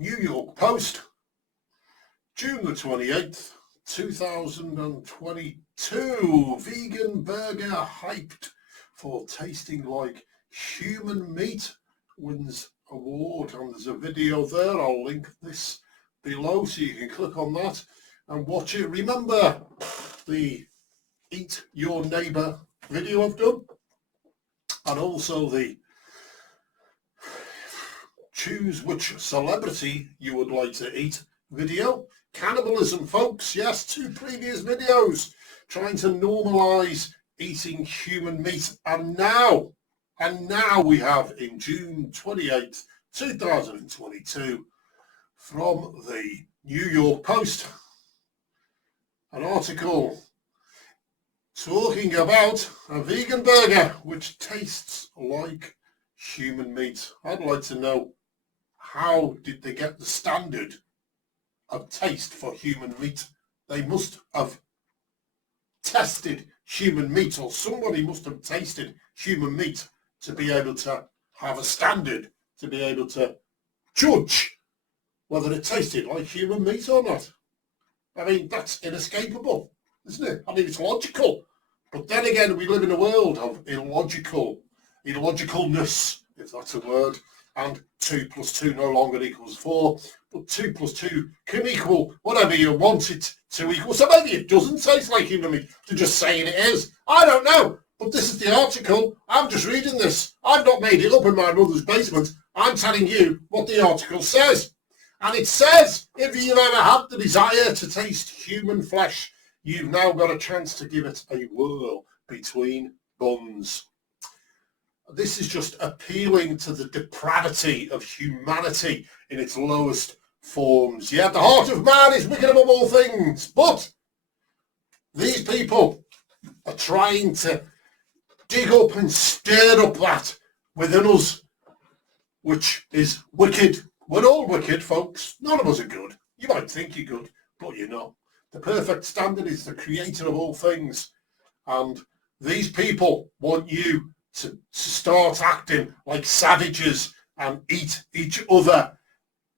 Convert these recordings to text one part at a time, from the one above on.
New York Post, June the 28th, 2022. Vegan burger hyped for tasting like human meat wins award. And there's a video there. I'll link this below so you can click on that and watch it. Remember the Eat Your Neighbour video I've done? And also the choose which celebrity you would like to eat video. Cannibalism, folks. Yes, 2 previous videos trying to normalise eating human meat. And now we have in June 28th, 2022, from the New York Post, an article talking about a vegan burger which tastes like human meat. I'd like to know, how did they get the standard of taste for human meat? They must have tested human meat, or somebody must have tasted human meat to be able to have a standard, to be able to judge whether it tasted like human meat or not. I mean, that's inescapable, isn't it? I mean, it's logical. But then again, we live in a world of illogicalness, if that's a word, and 2 + 2 no longer equals 4, but 2 + 2 can equal whatever you want it to equal. So maybe it doesn't taste like human meat. They're just saying it is. I don't know. But this is the article. I'm just reading this. I've not made it up in my mother's basement. I'm telling you what the article says. And it says, if you've ever had the desire to taste human flesh, you've now got a chance to give it a whirl between buns. This is just appealing to the depravity of humanity in its lowest forms. Yeah, the heart of man is wicked above all things, but these people are trying to dig up and stir up that within us, which is wicked. We're all wicked, folks. None of us are good. You might think you're good, but you're not. The perfect standard is the creator of all things. And these people want you to start acting like savages and eat each other.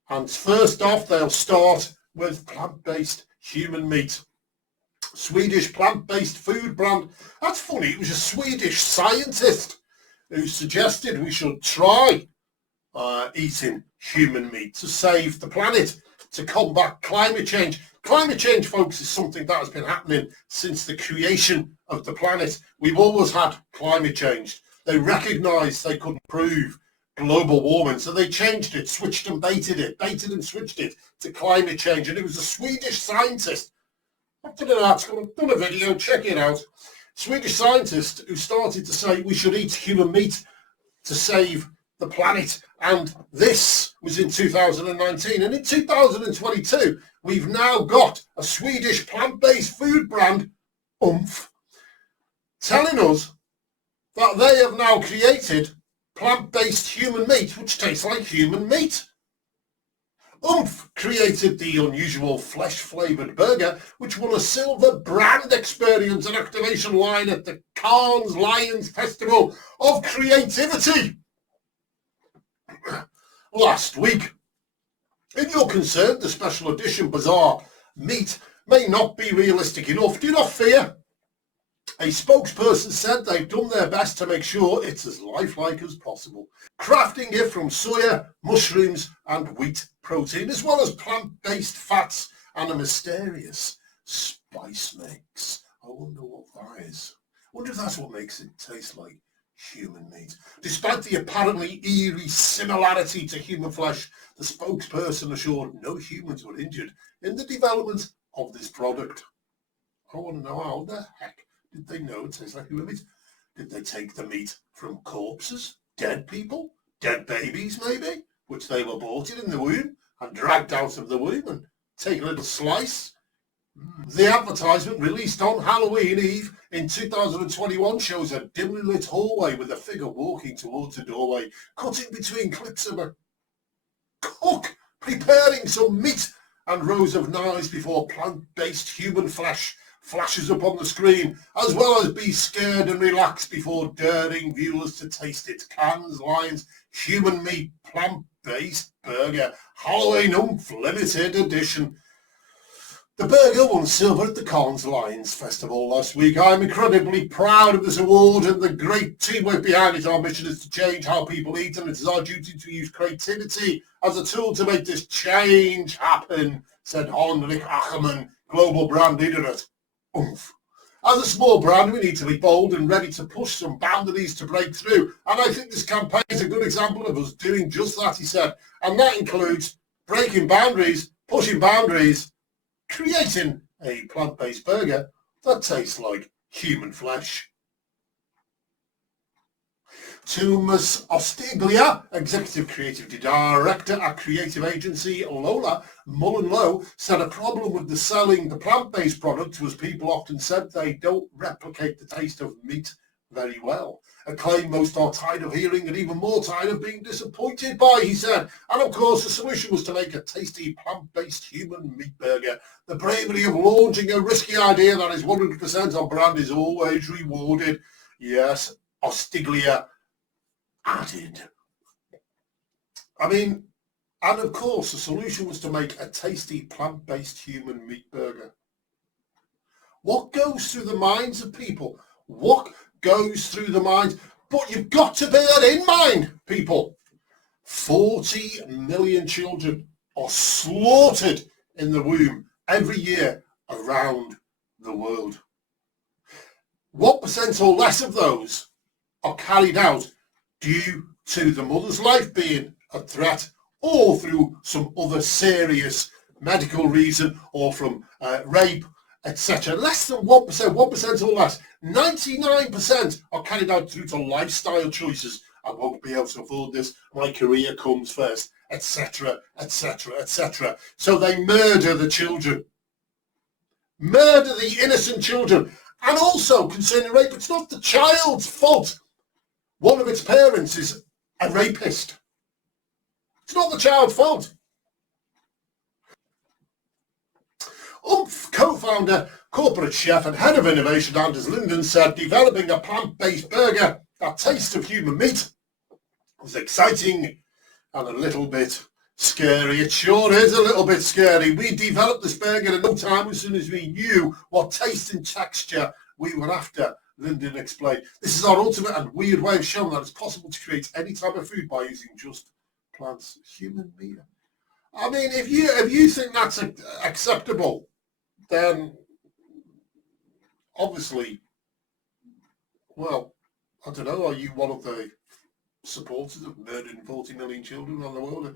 And first off, they'll start with plant-based human meat. Swedish plant-based food brand. That's funny. It was a Swedish scientist who suggested we should try eating human meat to save the planet, to combat climate change. Climate change, folks, is something that has been happening since the creation of the planet. We've always had climate change. They recognised they couldn't prove global warming, so they changed it, switched and baited and switched it to climate change. And it was a Swedish scientist. I've done an article, I've done a video, check it out. Swedish scientist who started to say we should eat human meat to save the planet. And this was in 2019. And in 2022, we've now got a Swedish plant-based food brand, Umf, telling us that they have now created plant-based human meat, which tastes like human meat. Umf created the unusual flesh-flavoured burger, which won a silver brand experience and activation line at the Cannes Lions Festival of Creativity last week. If you're concerned the special edition bizarre meat may not be realistic enough, do not fear. A spokesperson said they've done their best to make sure it's as lifelike as possible, crafting it from soya, mushrooms and wheat protein, as well as plant-based fats and a mysterious spice mix. I wonder what that is. I wonder if that's what makes it taste like human meat. Despite the apparently eerie similarity to human flesh, the spokesperson assured no humans were injured in the development of this product. I want to know, how the heck did they know it tastes like human meat? Did they take the meat from corpses, dead people, dead babies maybe, which they were aborted in the womb and dragged out of the womb and take a little slice? The advertisement, released on Halloween Eve in 2021, shows a dimly lit hallway with a figure walking towards a doorway, cutting between clips of a cook preparing some meat and rows of knives before plant-based human flesh flashes up on the screen, as well as be scared and relaxed before daring viewers to taste it. Cannes Lions Human Meat Plant-Based Burger Halloween Oomph Limited Edition. The burger won silver at the Cannes Lions Festival last week. I'm incredibly proud of this award and the great teamwork behind it. Our mission is to change how people eat, and it is our duty to use creativity as a tool to make this change happen, said Henrik Ackermann, global brand leader at Oomph. As a small brand, we need to be bold and ready to push some boundaries to break through. And I think this campaign is a good example of us doing just that, he said. And that includes breaking boundaries, pushing boundaries, creating a plant-based burger that tastes like human flesh. Thomas Ostiglia, Executive Creative Director at creative agency Lola Mullen-Lowe, said a problem with selling the plant-based product was people often said they don't replicate the taste of meat very well. A claim most are tired of hearing and even more tired of being disappointed by, he said. And of course, the solution was to make a tasty plant-based human meat burger. The bravery of launching a risky idea that is 100% on brand is always rewarded. Yes, Ostiglia added. And of course, the solution was to make a tasty plant-based human meat burger. What goes through the minds of people? What goes through the minds? But you've got to bear in mind, people, 40 million children are slaughtered in the womb every year around the world. What percent or less of those are carried out due to the mother's life being a threat or through some other serious medical reason or from rape, etc. Less than 1%, 1% or less. 99% are carried out due to lifestyle choices. I won't be able to afford this, my career comes first, etc., etc., etc. So they murder the children. Murder the innocent children. And also, concerning rape, it's not the child's fault. One of its parents is a rapist. It's not the child's fault. Oomph co-founder, corporate chef and head of innovation Anders Linden said developing a plant-based burger that tastes of human meat was exciting and a little bit scary. It sure is a little bit scary. We developed this burger in no time as soon as we knew what taste and texture we were after, Linden explained. This is our ultimate and weird way of showing that it's possible to create any type of food by using just plants, human meat. If you think that's acceptable, then obviously, well, I don't know, are you one of the supporters of murdering 40 million children around the world?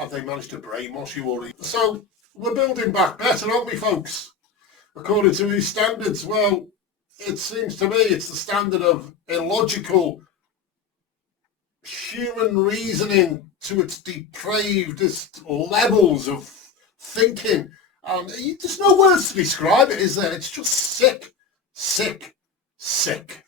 Have they managed to brainwash you already? So we're building back better, aren't we, folks? According to whose standards? Well, it seems to me it's the standard of illogical human reasoning to its depravedest levels of thinking. There's no words to describe it, is there? It's just sick, sick, sick.